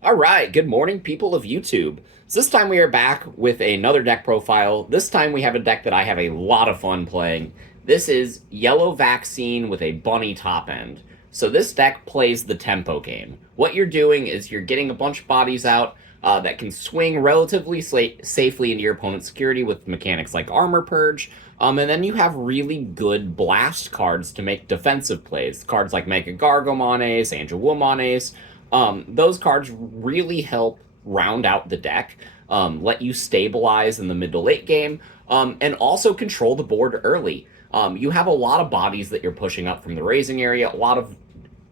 All right, good morning, people of YouTube. So this time we are back with another deck profile. This time we have a deck that I have a lot of fun playing. This is Yellow Vaccine with a bunny top end. So this deck plays the tempo game. What you're doing is you're getting a bunch of bodies out that can swing relatively safely into your opponent's security with mechanics like Armor Purge. And then you have really good blast cards to make defensive plays. Cards like Mega Gargomon Ace, Angewomon Ace. Those cards really help round out the deck, let you stabilize in the mid to late game, and also control the board early. You have a lot of bodies that you're pushing up from the raising area, a lot of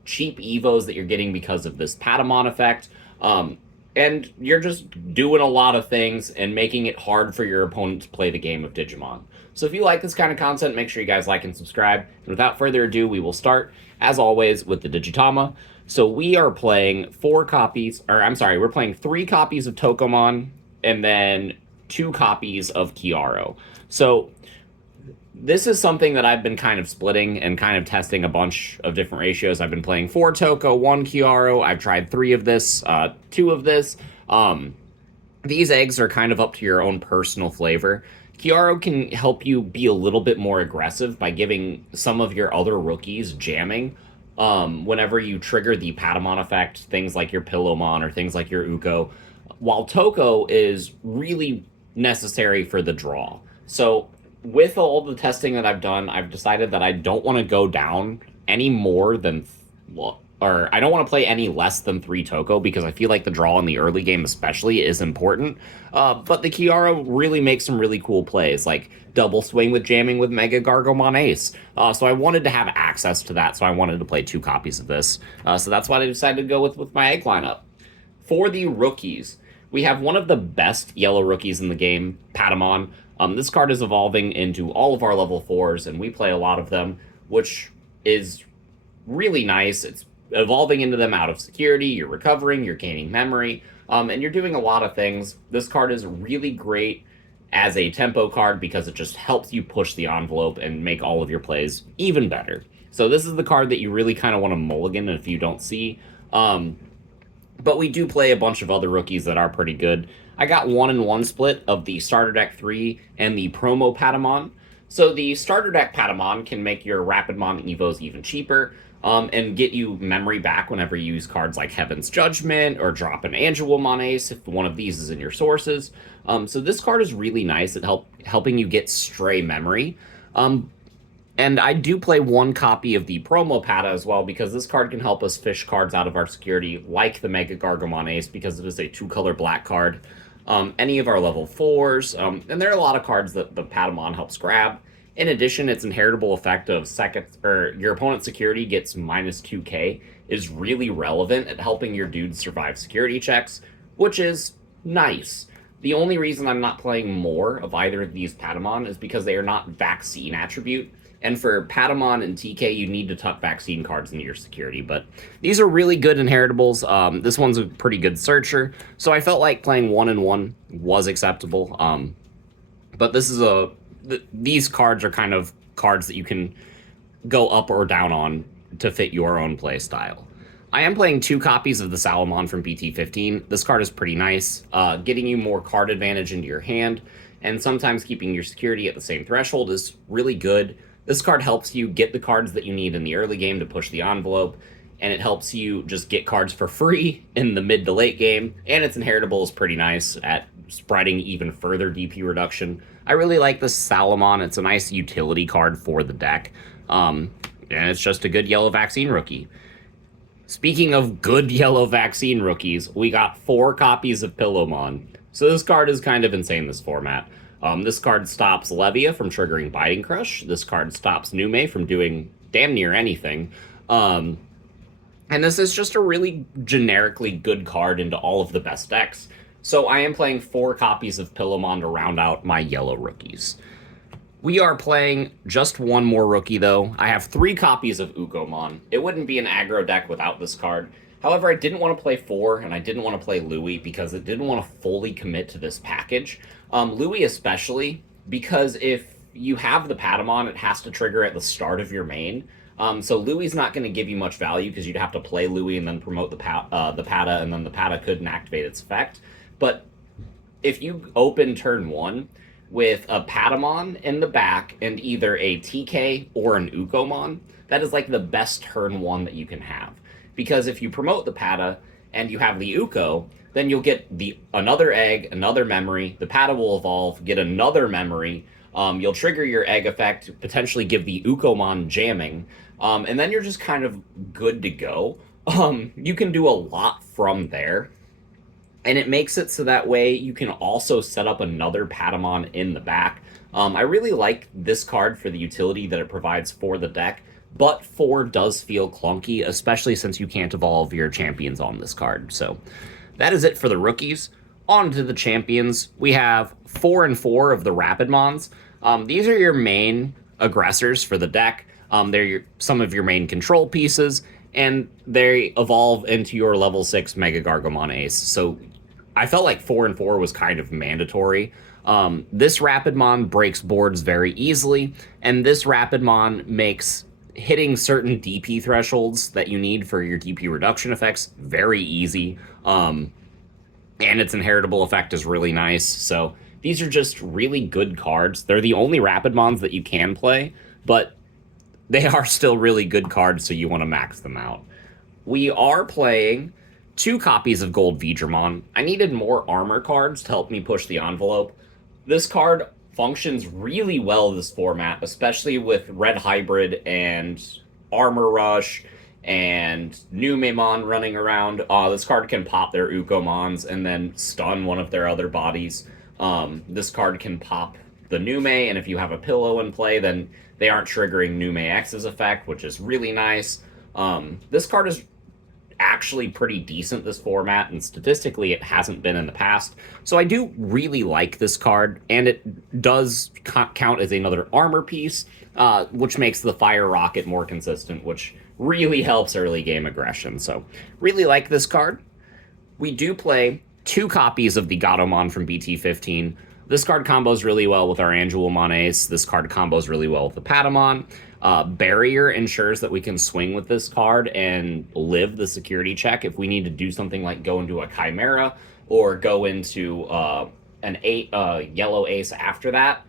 cheap evos that you're getting because of this Patamon effect. And you're just doing a lot of things and making it hard for your opponent to play the game of Digimon. So if you like this kind of content, make sure you guys like and subscribe. And without further ado, we will start, as always, with the Digitama. So we are playing we're playing 3 copies of Tokomon and then 2 copies of Kiaro. So this is something that I've been kind of splitting and kind of testing a bunch of different ratios. I've been playing 4 Toko, 1 Kiaro. I've tried 3 of this, 2 of this. These eggs are kind of up to your own personal flavor. Kiaro can help you be a little bit more aggressive by giving some of your other rookies jamming. Whenever you trigger the Patamon effect, things like your Pillowmon or things like your Uko, while Toko is really necessary for the draw. So with all the testing that I've done, I've decided that I don't want to go down any more than, or I don't want to play any less than 3 Toko because I feel like the draw in the early game especially is important. But the Kiara really makes some really cool plays, like double swing with jamming with Mega Gargomon Ace. So I wanted to have access to that, so I wanted to play 2 copies of this. So that's why I decided to go with my egg lineup. For the rookies, we have one of the best yellow rookies in the game, Patamon. This card is evolving into all of our level 4s, and we play a lot of them, which is really nice. It's evolving into them out of security, you're recovering, you're gaining memory, and you're doing a lot of things. This card is really great as a tempo card because it just helps you push the envelope and make all of your plays even better. So this is the card that you really kind of want to mulligan if you don't see. But we do play a bunch of other rookies that are pretty good. I got 1-in-1 split of the Starter Deck 3 and the Promo Patamon. So the Starter Deck Patamon can make your Rapidmon Evos even cheaper, and get you memory back whenever you use cards like Heaven's Judgment or drop an Angewomon Ace if one of these is in your sources. So this card is really nice at helping you get stray memory. And I do play 1 copy of the Promo Pata as well because this card can help us fish cards out of our security, like the Mega Gargomon Ace, because it is a 2-color black card. Any of our level 4s, and there are a lot of cards that the Patamon helps grab. In addition, its inheritable effect of your opponent's security gets -2k is really relevant at helping your dudes survive security checks, which is nice. The only reason I'm not playing more of either of these Patamon is because they are not vaccine attribute. And for Patamon and TK, you need to tuck vaccine cards into your security. But these are really good inheritables. This one's a pretty good searcher. So I felt like playing 1-in-1 was acceptable. But this is these cards are kind of cards that you can go up or down on to fit your own play style. I am playing 2 copies of the Salamon from BT15. This card is pretty nice, getting you more card advantage into your hand, and sometimes keeping your security at the same threshold is really good. This card helps you get the cards that you need in the early game to push the envelope, and it helps you just get cards for free in the mid to late game, and its inheritable is pretty nice at spreading even further DP reduction. I really like this Salamon. It's a nice utility card for the deck, and it's just a good yellow vaccine rookie. Speaking of good yellow vaccine rookies, we got 4 copies of Pillowmon. So this card is kind of insane, this format. This card stops Levia from triggering Biting Crush. This card stops Nume from doing damn near anything. And this is just a really generically good card into all of the best decks. So I am playing 4 copies of Pillowmon to round out my yellow rookies. We are playing just 1 more rookie, though. I have 3 copies of Ukomon. It wouldn't be an aggro deck without this card. However, I didn't want to play 4, and I didn't want to play Louis because it didn't want to fully commit to this package. Louis especially, because if you have the Patamon, it has to trigger at the start of your main. So Louie's not going to give you much value because you'd have to play Louie and then promote the Pada, and then the Pada couldn't activate its effect. But if you open turn 1 with a Patamon in the back and either a TK or an Ukomon, that is like the best turn 1 that you can have. Because if you promote the Pada and you have the Uko, then you'll get another egg, another memory, the Pada will evolve, get another memory, you'll trigger your egg effect, potentially give the Ukomon jamming, and then you're just kind of good to go. You can do a lot from there. And it makes it so that way you can also set up another Patamon in the back. I really like this card for the utility that it provides for the deck, but 4 does feel clunky, especially since you can't evolve your champions on this card. So that is it for the rookies. On to the champions. We have 4 and 4 of the Rapidmons. These are your main aggressors for the deck. They're some of your main control pieces, and they evolve into your level 6 Mega Gargomon Ace. So I felt like 4 and 4 was kind of mandatory. This Rapidmon breaks boards very easily, and this Rapidmon makes hitting certain DP thresholds that you need for your DP reduction effects very easy. And its inheritable effect is really nice. So these are just really good cards. They're the only Rapidmons that you can play, but they are still really good cards, so you want to max them out. We are playing 2 copies of Gold Digimon. I needed more armor cards to help me push the envelope. This card functions really well in this format, especially with Red Hybrid and Armor Rush and Numemon running around. This card can pop their Ukomons and then stun one of their other bodies. This card can pop the Nume, and if you have a pillow in play, then they aren't triggering Nume X's effect, which is really nice. This card is actually pretty decent this format, and statistically it hasn't been in the past. So I do really like this card, and it does count as another armor piece, which makes the Fire Rocket more consistent, which really helps early game aggression. So really like this card. We do play 2 copies of the Gatomon from BT15. This card combos really well with our Angelomon Ace. This card combos really well with the Patamon. Barrier ensures that we can swing with this card and live the security check if we need to do something like go into a Chimera or go into an yellow Ace after that.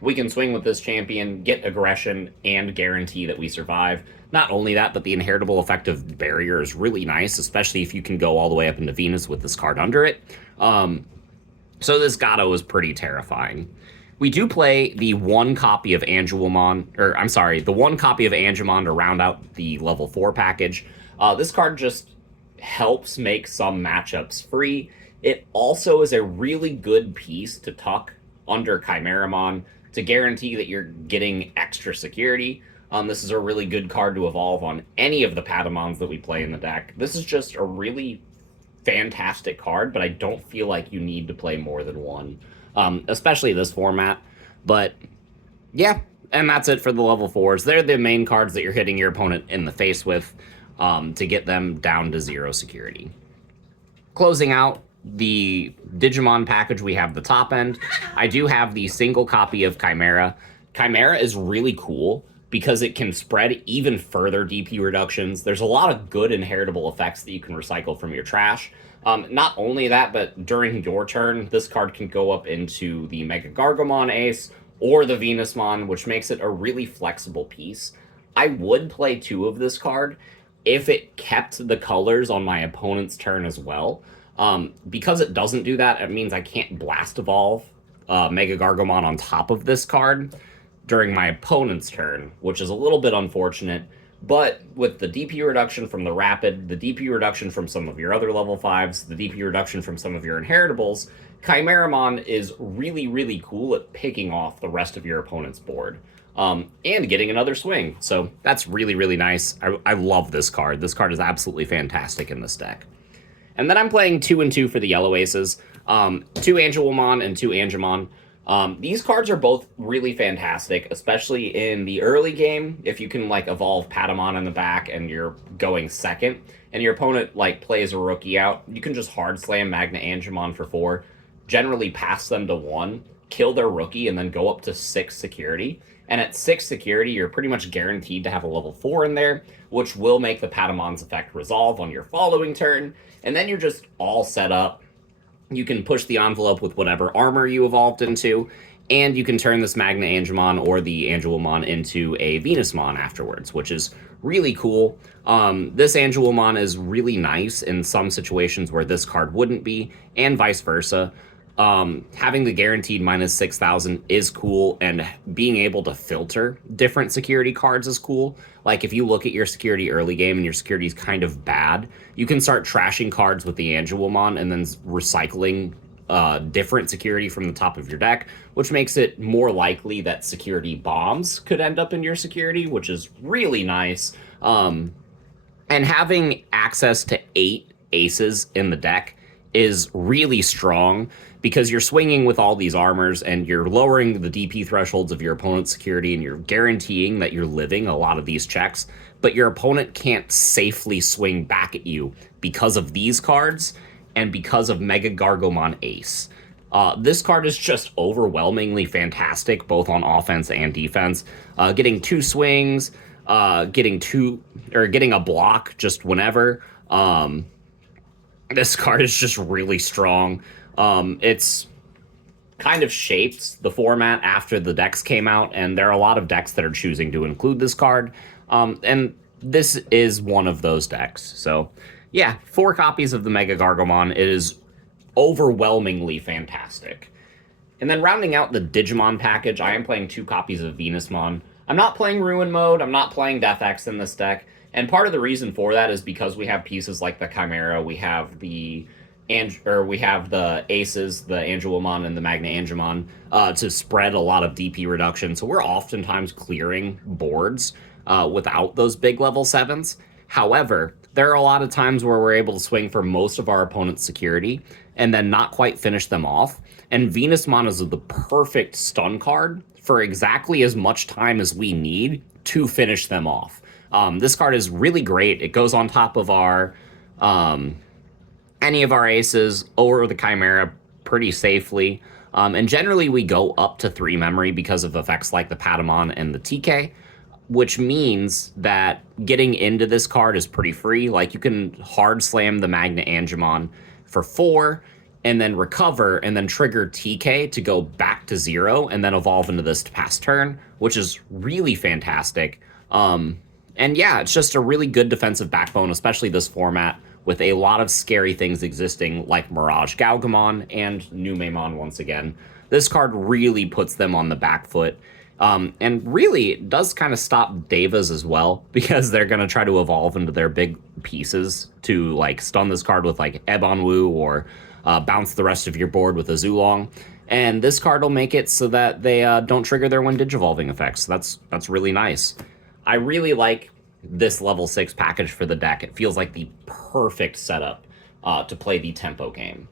We can swing with this champion, get aggression, and guarantee that we survive. Not only that, but the inheritable effect of Barrier is really nice, especially if you can go all the way up into Venus with this card under it. So this Gato is pretty terrifying. We do play the 1 copy of Angelomon, or I'm sorry, the 1 copy of Angemon to round out the level 4 package. This card just helps make some matchups free. It also is a really good piece to tuck under Chimeramon to guarantee that you're getting extra security. This is a really good card to evolve on any of the Patamons that we play in the deck. This is just a really fantastic card, but I don't feel like you need to play more than 1. Especially this format. But yeah, and that's it for the level 4s. They're the main cards that you're hitting your opponent in the face with to get them down to 0 security. Closing out the Digimon package, we have the top end. I do have the single copy of Chimera. Chimera is really cool because it can spread even further DP reductions. There's a lot of good inheritable effects that you can recycle from your trash. Not only that, but during your turn, this card can go up into the Mega Gargomon Ace or the Venusmon, which makes it a really flexible piece. I would play 2 of this card if it kept the colors on my opponent's turn as well. Because it doesn't do that, it means I can't Blast Evolve Mega Gargomon on top of this card during my opponent's turn, which is a little bit unfortunate. But with the DP reduction from the Rapid, the DP reduction from some of your other level 5s, the DP reduction from some of your inheritables, Chimeramon is really, really cool at picking off the rest of your opponent's board. And getting another swing. So that's really, really nice. I love this card. This card is absolutely fantastic in this deck. And then I'm playing 2 and 2 for the Yellow Aces. 2 Angelomon and 2 Angemon. These cards are both really fantastic, especially in the early game. If you can like evolve Patamon in the back and you're going second, and your opponent like plays a rookie out, you can just hard slam Magna Angemon for 4, generally pass them to 1, kill their rookie and then go up to 6 security. And at 6 security, you're pretty much guaranteed to have a level 4 in there, which will make the Patamon's effect resolve on your following turn. And then you're just all set up. You can push the envelope with whatever armor you evolved into, and you can turn this Magna Angemon or the Angelomon into a Venusmon afterwards, which is really cool. This Angelomon is really nice in some situations where this card wouldn't be, and vice versa. Having the guaranteed minus 6,000 is cool, and being able to filter different security cards is cool. Like, if you look at your security early game and your security is kind of bad, you can start trashing cards with the Angelomon and then recycling different security from the top of your deck, which makes it more likely that security bombs could end up in your security, which is really nice. And having access to 8 aces in the deck is really strong because you're swinging with all these armors and you're lowering the DP thresholds of your opponent's security, and you're guaranteeing that you're living a lot of these checks, but your opponent can't safely swing back at you because of these cards and because of Mega Gargomon Ace. This card is just overwhelmingly fantastic, both on offense and defense. Getting 2 swings, getting a block just whenever. This card is just really strong. It's kind of shaped the format after the decks came out, and there are a lot of decks that are choosing to include this card. And this is one of those decks. So, yeah, 4 copies of the Mega Gargomon. It is overwhelmingly fantastic. And then rounding out the Digimon package, I am playing 2 copies of Venusmon. I'm not playing Ruin Mode, I'm not playing Death X in this deck, and part of the reason for that is because we have pieces like the Chimera, we have the Aces, the Angelomon and the Magna Angemon, to spread a lot of DP reduction, so we're oftentimes clearing boards without those big level 7s. However, there are a lot of times where we're able to swing for most of our opponent's security and then not quite finish them off. And Venusmon is the perfect stun card for exactly as much time as we need to finish them off. This card is really great. It goes on top of our any of our aces or the Chimera pretty safely. And generally we go up to 3 memory because of effects like the Patamon and the TK, which means that getting into this card is pretty free. Like, you can hard slam the Magna Angemon for 4, and then recover, and then trigger TK to go back to 0, and then evolve into this to pass turn, which is really fantastic. And yeah, it's just a really good defensive backbone, especially this format, with a lot of scary things existing, like Mirage Galgamon and Numemon once again. This card really puts them on the back foot. And really, it does kind of stop Devas as well, because they're going to try to evolve into their big pieces to, like, stun this card with, like, Ebonwu, or bounce the rest of your board with a Zulong. And this card will make it so that they don't trigger their when Digivolving effects. So that's really nice. I really like this level 6 package for the deck. It feels like the perfect setup to play the tempo game.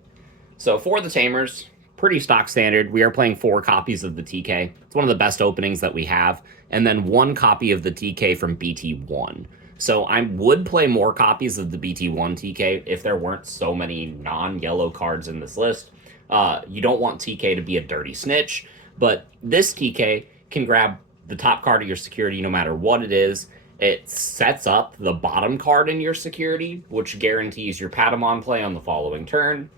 So for the Tamers, pretty stock standard. We are playing 4 copies of the TK. It's one of the best openings that we have. And then 1 copy of the TK from BT1. So I would play more copies of the BT1 TK if there weren't so many non-yellow cards in this list. You don't want TK to be a dirty snitch, but this TK can grab the top card of your security no matter what it is. It sets up the bottom card in your security, which guarantees your Patamon play on the following turn,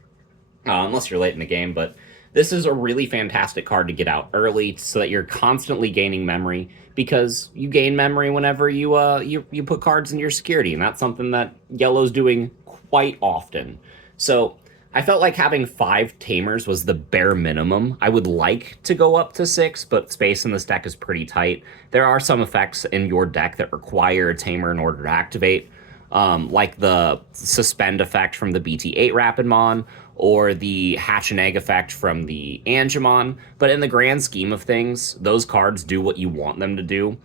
unless you're late in the game. But this is a really fantastic card to get out early so that you're constantly gaining memory, because you gain memory whenever you put cards in your security, and that's something that Yellow's doing quite often. So I felt like having 5 Tamers was the bare minimum. I would like to go up to 6, but space in this deck is pretty tight. There are some effects in your deck that require a Tamer in order to activate, like the Suspend effect from the BT8 Rapidmon, or the Hatch and Egg effect from the Angemon. But in the grand scheme of things, those cards do what you want them to do,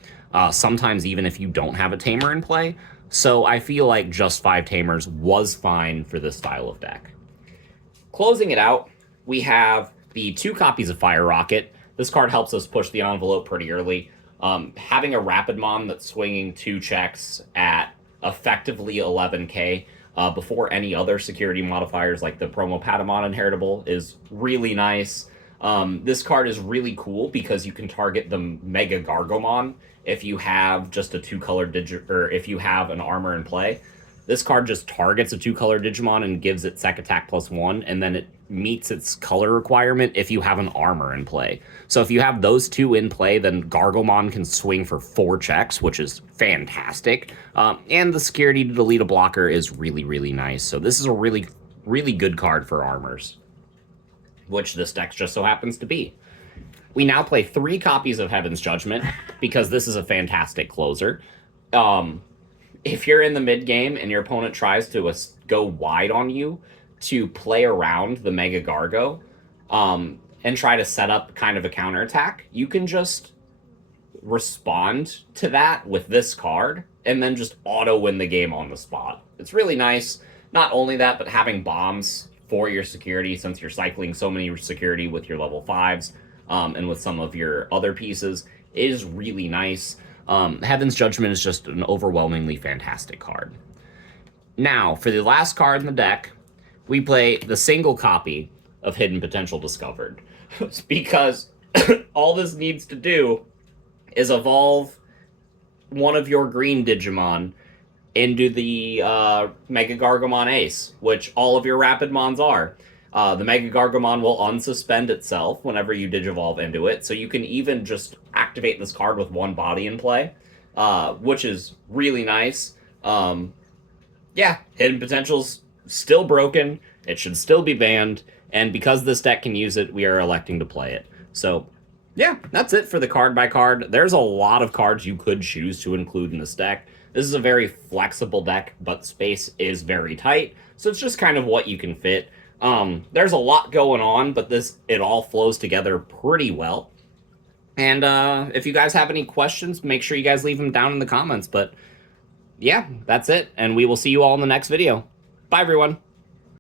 sometimes even if you don't have a Tamer in play. So I feel like just 5 Tamers was fine for this style of deck. Closing it out, we have the 2 copies of Fire Rocket. This card helps us push the envelope pretty early. Having a Rapidmon that's swinging 2 checks at effectively 11k before any other security modifiers like the Promo Patamon inheritable is really nice. This card is really cool because you can target the Mega Gargomon if you have just a 2-color or if you have an armor in play. This card just targets a 2-color Digimon and gives it Sec Attack +1, and then it meets its color requirement if you have an armor in play. So if you have those two in play, then Gargomon can swing for 4 checks, which is fantastic. And the security to delete a blocker is really, really nice. So this is a really, really good card for armors, which this deck just so happens to be. We now play 3 copies of Heaven's Judgment because this is a fantastic closer. If you're in the mid game and your opponent tries to go wide on you to play around the Mega Gargo and try to set up kind of a counterattack, you can just respond to that with this card and then just auto win the game on the spot. It's really nice. Not only that, but having bombs for your security, since you're cycling so many security with your level 5s and with some of your other pieces, is really nice. Heaven's Judgment is just an overwhelmingly fantastic card. Now, for the last card in the deck, we play the single copy of Hidden Potential Discovered. Because all this needs to do is evolve one of your green Digimon into the Mega Gargomon Ace, which all of your Rapidmons are. The Mega Gargomon will unsuspend itself whenever you Digivolve into it, so you can even just activate this card with 1 body in play, which is really nice. Yeah, Hidden Potential's still broken, it should still be banned, and because this deck can use it, we are electing to play it. So, yeah, that's it for the card by card. There's a lot of cards you could choose to include in this deck. This is a very flexible deck, but space is very tight, so it's just kind of what you can fit. There's a lot going on, but it all flows together pretty well. And if you guys have any questions, make sure you guys leave them down in the comments. But yeah, that's it, and we will see you all in the next video. Bye, everyone.